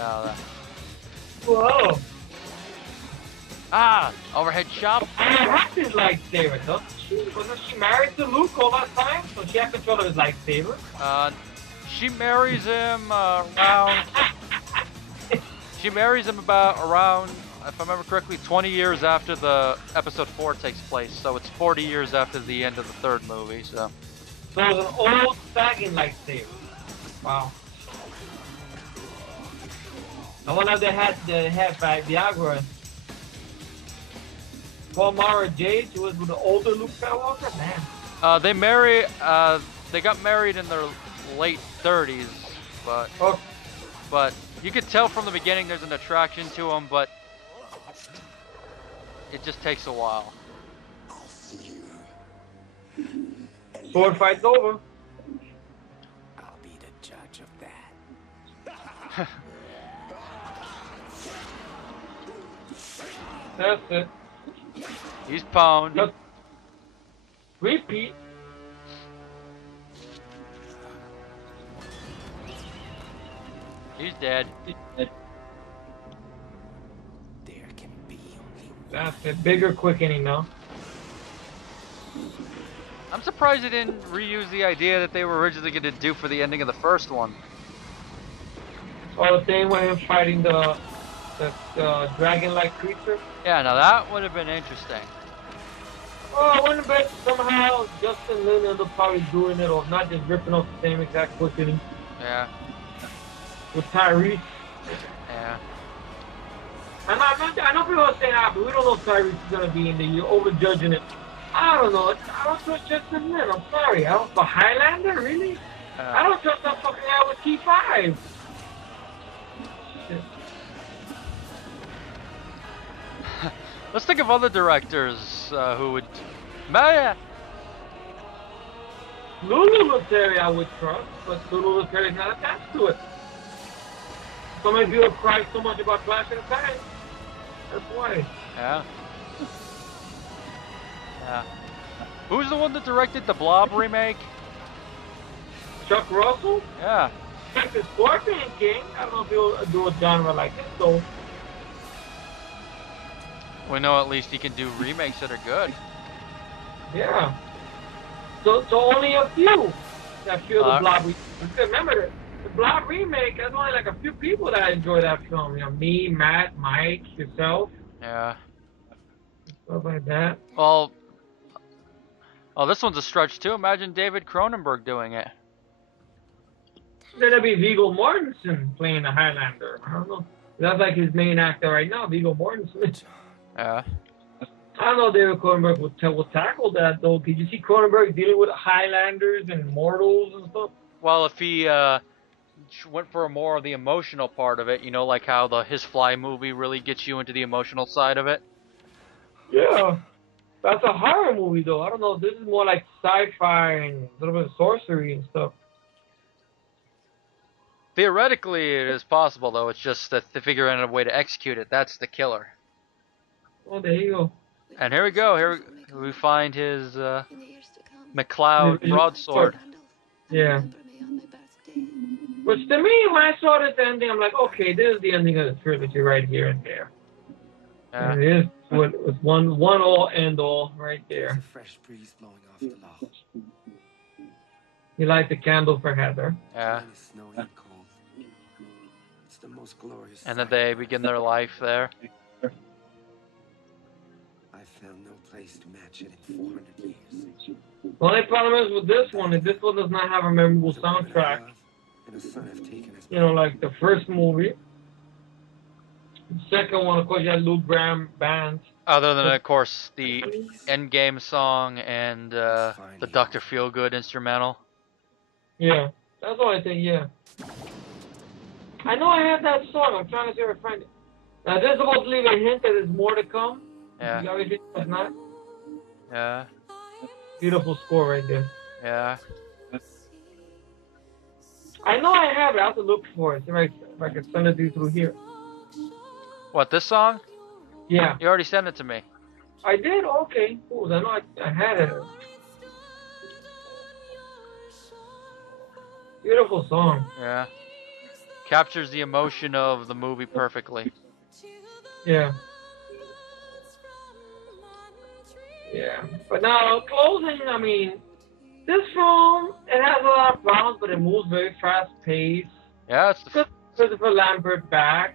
Yeah. Whoa. Ah, overhead chop. And that's his lightsaber, though. Wasn't she married to Luke all that time? So she had control of his lightsaber? She marries him around. She marries him about around, if I remember correctly, 20 years after the episode 4 takes place. So it's 40 years after the end of the third movie. So it was an old sagging lightsaber. Wow. I wonder if they had Viagra. Paul Mara Jade, who was with the older Luke Skywalker, man. They got married in their late 30s, but you could tell from the beginning there's an attraction to him, but it just takes a while. Sword fight's over. I'll be the judge of that. That's it. He's pwned. Just repeat. He's dead. There can be only That's it. Bigger quickening now. I'm surprised they didn't reuse the idea that they were originally going to do for the ending of the first one. Or the same way of fighting the dragon-like creature. Yeah, now that would have been interesting. Oh, I wonder if somehow Justin Lin ended up probably doing it, or not just ripping off the same exact quickening Yeah. with Tyrese. Yeah. I know people are saying, but we don't know if Tyrese is going to be in there. You're overjudging it. I don't know. I don't trust Justin Lin. I'm sorry. For Highlander, really? I don't trust that fucking guy with T5. Let's think of other directors who would. Maya. Lulu Letterry I would trust, but Lulu Letterry's not attached to it. So many people cry so much about Clash of the Titans. That's why. Yeah. Yeah. Who's the one that directed the Blob remake? Chuck Russell? Yeah. Like the Scorpion King. I don't know if he'll do a genre like this, though. We know at least he can do remakes that are good. Yeah. So only a few that feel the Blob remake. Remember, the Blob remake, there's only like a few people that enjoy that film. You know, me, Matt, Mike, yourself. Yeah. Stuff like that. Well, oh, this one's a stretch too. Imagine David Cronenberg doing it. Then it'd be Viggo Mortensen playing the Highlander. I don't know. That's like his main actor right now, Viggo Mortensen. Yeah. I don't know if David Cronenberg will tackle that, though. Did you see Cronenberg dealing with Highlanders and Mortals and stuff? Well, if he went for more of the emotional part of it, you know, like how his Fly movie really gets you into the emotional side of it. Yeah. That's a horror movie, though. I don't know. This is more like sci-fi and a little bit of sorcery and stuff. Theoretically, it is possible, though. It's just that they figure out a way to execute it. That's the killer. Oh, there you go. And here we go. Here we find his McLeod broadsword. Yeah. Which to me, when I saw this ending, I'm like, okay, this is the ending of the trilogy right here and there. Yeah. And it is what was one all end all right there. There's a fresh breeze blowing off the loch. You light the candle for Heather. Yeah. It's snowy and cold. It's the most glorious. And then they begin their life there. I found no place to match it in 400 years. The only problem is with this one, is this one does not have a memorable soundtrack. And a son have taken his You know, like the first movie. The second one, of course, you had Luke Graham band. Other than, of course, the Endgame song and the Dr. Feelgood instrumental. Yeah, that's the only thing, yeah. I know I have that song. I'm trying to see if I find it. Now, this is supposed to leave a hint that there's more to come. Yeah. You obviously it's not. Yeah. Beautiful score right there. Yeah. I know I have it. I have to look for it. See if I can send it to you through here. What, this song? Yeah. You already sent it to me. I did? Okay. Cool. I know I had it. Beautiful song. Yeah. Captures the emotion of the movie perfectly. Yeah. Yeah. But now, closing, I mean, this film, it has a lot of problems, but it moves very fast paced. Yeah, it's Good Christopher Lambert back.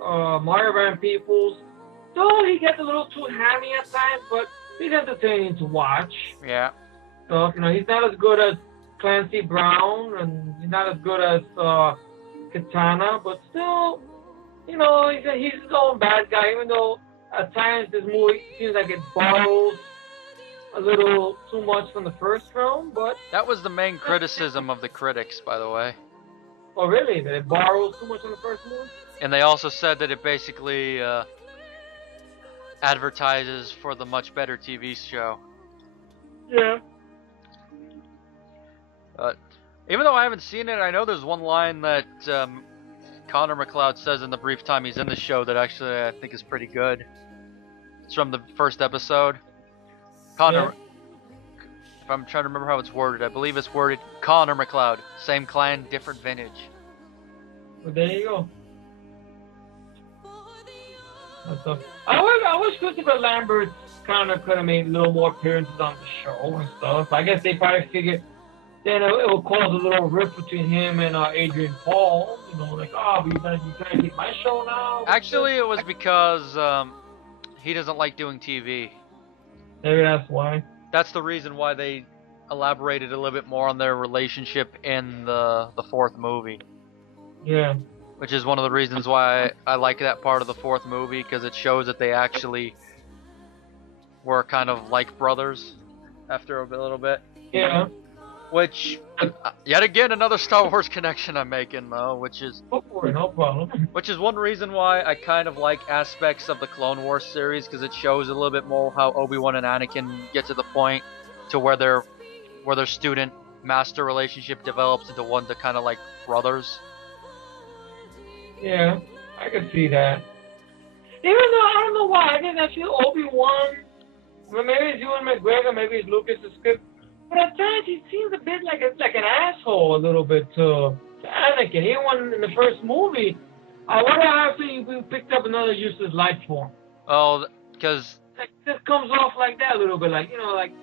Mario Van Peebles. Though he gets a little too hammy at times, but he's entertaining to watch. yeah. So, he's not as good as Clancy Brown, and he's not as good as Katana, but still, he's his own bad guy, even though at times this movie seems like it borrows a little too much from the first film, but... That was the main criticism of the critics, by the way. Oh, really? That it borrows too much from the first movie? And they also said that it basically advertises for the much better TV show. Yeah. Even though I haven't seen it, I know there's one line that Connor McLeod says in the brief time he's in the show that actually I think is pretty good. It's from the first episode. Connor, if I'm trying to remember how it's worded, I believe it's worded Connor McLeod, same clan, different vintage. Well, there you go. I wish Christopher Lambert kind of could have made a little more appearances on the show and stuff. I guess they probably figured then it would cause a little rift between him and Adrian Paul. Like, oh, you trying to take my show now? Actually, it was because he doesn't like doing TV. Maybe that's why. That's the reason why they elaborated a little bit more on their relationship in the fourth movie. Yeah. Which is one of the reasons why I like that part of the fourth movie, because it shows that they actually were kind of like brothers after a little bit. Yeah. Which, yet again, another Star Wars connection I'm making, though, which is... Go for it, no problem. Which is one reason why I kind of like aspects of the Clone Wars series, because it shows a little bit more how Obi-Wan and Anakin get to the point to where their student-master relationship develops into one to kind of like brothers. Yeah, I can see that. Even though, I don't know why, I feel Obi-Wan, maybe it's Ewan McGregor, maybe it's Lucas' script, but at times he seems a bit like an asshole a little bit to Anakin. Even in the first movie, I wonder how he picked up another useless life form. Oh, because... Like, this comes off like that a little bit, like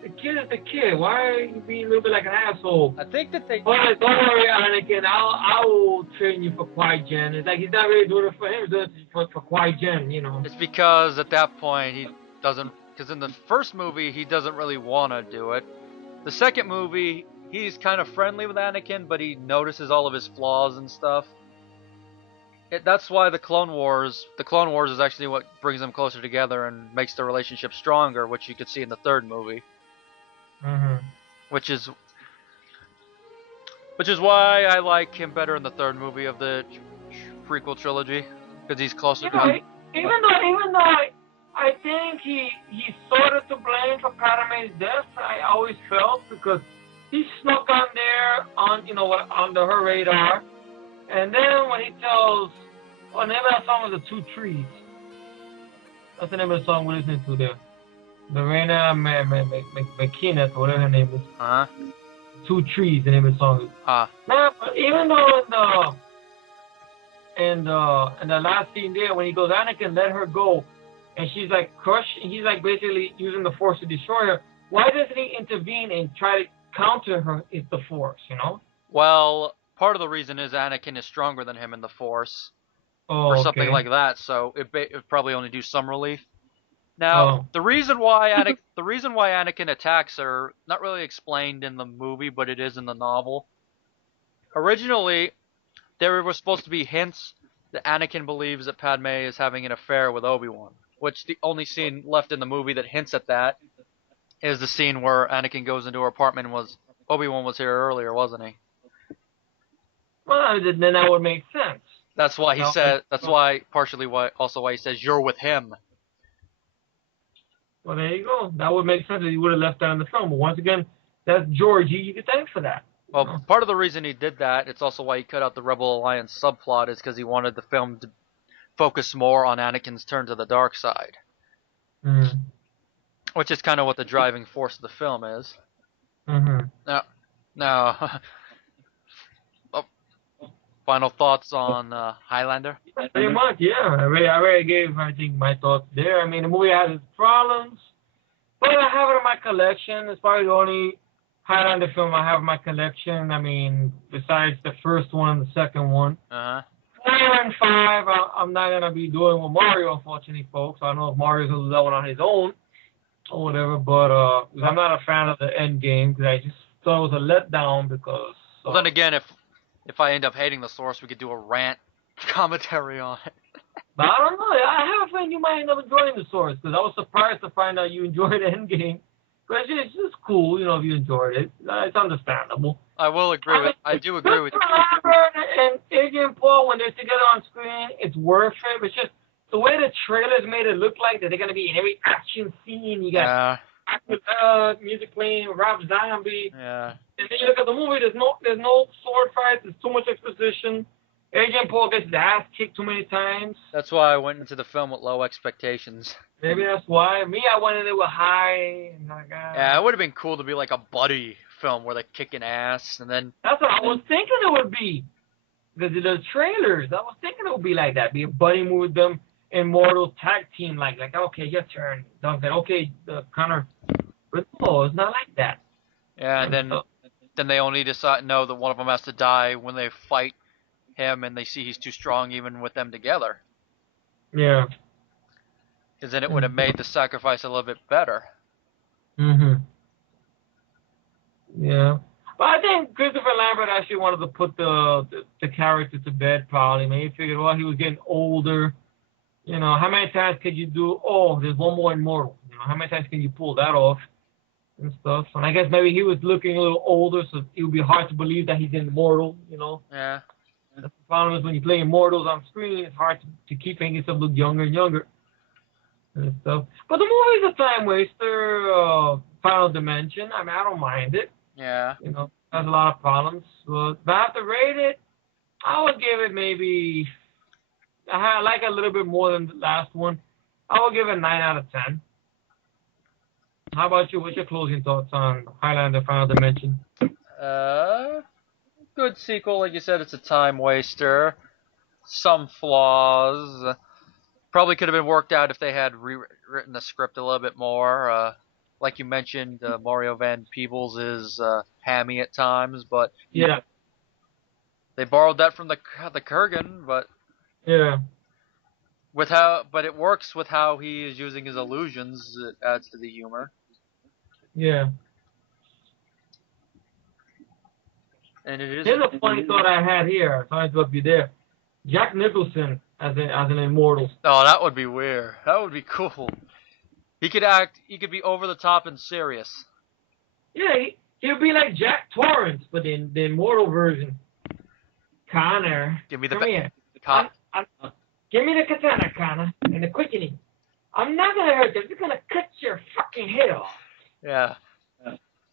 the kid is the kid. Why are you being a little bit like an asshole? I think that they... But don't worry, Anakin, I will train you for Qui-Gon. It's like he's not really doing it for him, he's doing it for Qui-Gon, It's because at that point he doesn't... Because in the first movie, he doesn't really want to do it. The second movie, he's kind of friendly with Anakin, but he notices all of his flaws and stuff. That's why the Clone Wars is actually what brings them closer together and makes the relationship stronger, which you could see in the third movie. Mm-hmm. Which is why I like him better in the third movie of the prequel trilogy, because he's closer to him. Even though I think he's sort of to blame for Padme's death, I always felt, because he snuck on there under her radar. And then when he tells, the name of that song was The Two Trees. That's the name of the song we're listening to there. Lorena McKinnon, or whatever her name is. Uh-huh. Two Trees, the name of the song is. Now, even though in the last scene there, when he goes, Anakin, let her go, and she's like crushed, and he's like basically using the Force to destroy her, why doesn't he intervene and try to counter her with the Force, Well, part of the reason is Anakin is stronger than him in the Force, or something like that. So it probably only do some relief. Now, the reason why Anakin attacks her, not really explained in the movie, but it is in the novel. Originally, there were supposed to be hints that Anakin believes that Padme is having an affair with Obi-Wan, which the only scene left in the movie that hints at that is the scene where Anakin goes into her apartment and Obi-Wan was here earlier, wasn't he? Well, then that would make sense. That's why he said. That's why partially why he says you're with him. Well, there you go. That would make sense if he would have left that in the film. But once again, that's George. You can thank for that. Well, part of the reason he did that, it's also why he cut out the Rebel Alliance subplot, is because he wanted the film to focus more on Anakin's turn to the dark side. Mm-hmm. Which is kind of what the driving force of the film is. Mm-hmm. Now, Final thoughts on Highlander? Pretty much, yeah. I already gave, I think, my thoughts there. I mean, the movie has its problems, but I have it in my collection. It's probably the only Highlander film I have in my collection. I mean, besides the first one and the second one. 4 and 5, I'm not going to be doing with Mario, unfortunately, folks. I don't know if Mario's going to do that one on his own or whatever, but I'm not a fan of the end game because I just thought it was a letdown because... Well, then again, if I end up hating the source, we could do a rant commentary on it. But I don't know. I have a feeling you might end up enjoying the source because I was surprised to find out you enjoyed the end game. But it's just cool, you know, if you enjoyed it. It's understandable. I will agree with. I do agree with you. And Adrian Paul, when they're together on screen, it's worth it. It's just the way the trailers made it look like that they're gonna be in every action scene. You got music playing, Rob Zombie. Yeah. And then you look at the movie. There's no sword fights. There's too much exposition. Adrian Paul gets his ass kicked too many times. That's why I went into the film with low expectations. Maybe that's why. Me, I went in there with high. And like, yeah, it would have been cool to be like a buddy film where they're kicking ass, and then... That's what I was thinking it would be. The trailers, I was thinking it would be like that. Be a buddy movie with them, Immortal tag team, like okay, your turn. Duncan, okay, Connor. But no, it's not like that. Yeah, and then they only know that one of them has to die when they fight him, and they see he's too strong even with them together. Yeah. Because then it would have made the sacrifice a little bit better. Yeah. But I think Christopher Lambert actually wanted to put the character to bed, probably. Maybe he figured, well, he was getting older. You know, how many times could you do, there's one more Immortal. You know, how many times can you pull that off and stuff? And I guess maybe he was looking a little older, so it would be hard to believe that he's Immortal, you know? Yeah. The problem is when you play Immortals on screen, it's hard to keep making yourself look younger and younger and stuff. But the movie's a time waster, Final Dimension. I mean, I don't mind it. Yeah. You know, has a lot of problems. But if I have to rate it, I would give it maybe... I like it a little bit more than the last one. I would give it 9 out of 10. How about you? What's your closing thoughts on Highlander Final Dimension? Good sequel. Like you said, it's a time waster. Some flaws. Probably could have been worked out if they had rewritten the script a little bit more. Like you mentioned, Mario Van Peebles is hammy at times, but yeah, they borrowed that from the Kurgan, but yeah, but it works with how he is using his illusions. It adds to the humor. Yeah. And it is. Here's a funny thought I had here. Sorry to interrupt you there. Jack Nicholson as an Immortal. Oh, that would be weird. That would be cool. He could act. He could be over the top and serious. Yeah, he'll be like Jack Torrance, but in the Immortal version. Connor, Give me the come here. Give me the katana, Connor, and the quickening. I'm not gonna hurt you. I'm just gonna cut your fucking head off. Yeah.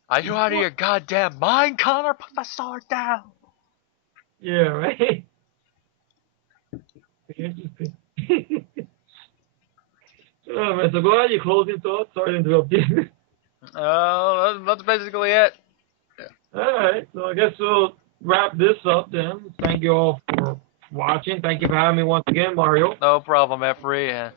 Are you out of your goddamn mind, Connor? Put the sword down. Yeah, right. Interesting. Oh, man, so go ahead, your closing thoughts. Sorry to interrupt you. That's basically it. All right, so I guess we'll wrap this up then. Thank you all for watching. Thank you for having me once again, Mario. No problem, Efree.